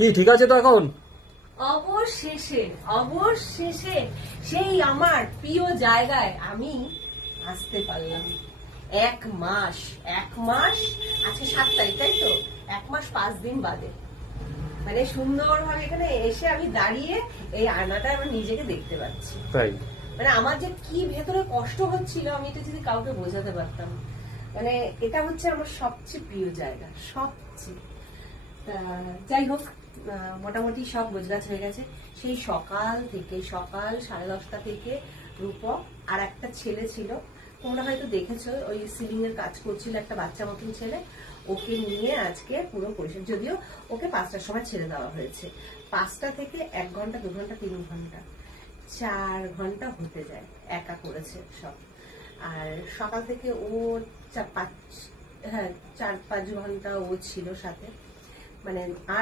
কি ঠিক আছে তো এখন? অবশেষে অবশেষে সেই আমার প্রিয় জায়গায় আমি আসতে পারলাম। এক মাস আজকে 7 তারিখ, তাই তো? 1 মাস 5 দিন বাদে মানে সুন্দরভাবে এখানে এসে আমি দাঁড়িয়ে এই আয়নাটা আমি নিজেকে দেখতে পাচ্ছি। তাই মানে আমার যে কি ভেতরে কষ্ট হচ্ছিল আমি এটা যদি কাউকে বোঝাতে পারতাম। মানে এটা হচ্ছে আমার সবচেয়ে প্রিয় জায়গা, সবচেয়ে। যাই হোক, মোটামুটি সব গোছগাছ হয়ে গেছে। সেই সকাল 10:30 থেকে রূপক আর একটা ছেলে ছিল, তোমরা হয়তো দেখেছো, ওই সিলিং এর কাজ করছিল, একটা বাচ্চা মতন ছেলে। ওকে নিয়ে আজকে পুরো পরিষদ, যদিও ওকে 5টার সময় ছেড়ে দেওয়া হয়েছে। 5টা থেকে 1 ঘন্টা 2 ঘন্টা 3 ঘন্টা 4 ঘন্টা হতে যায়, একা করেছে সব। আর সকাল থেকে ও 4-5 ঘন্টা ও ছিল সাথে, মানে আর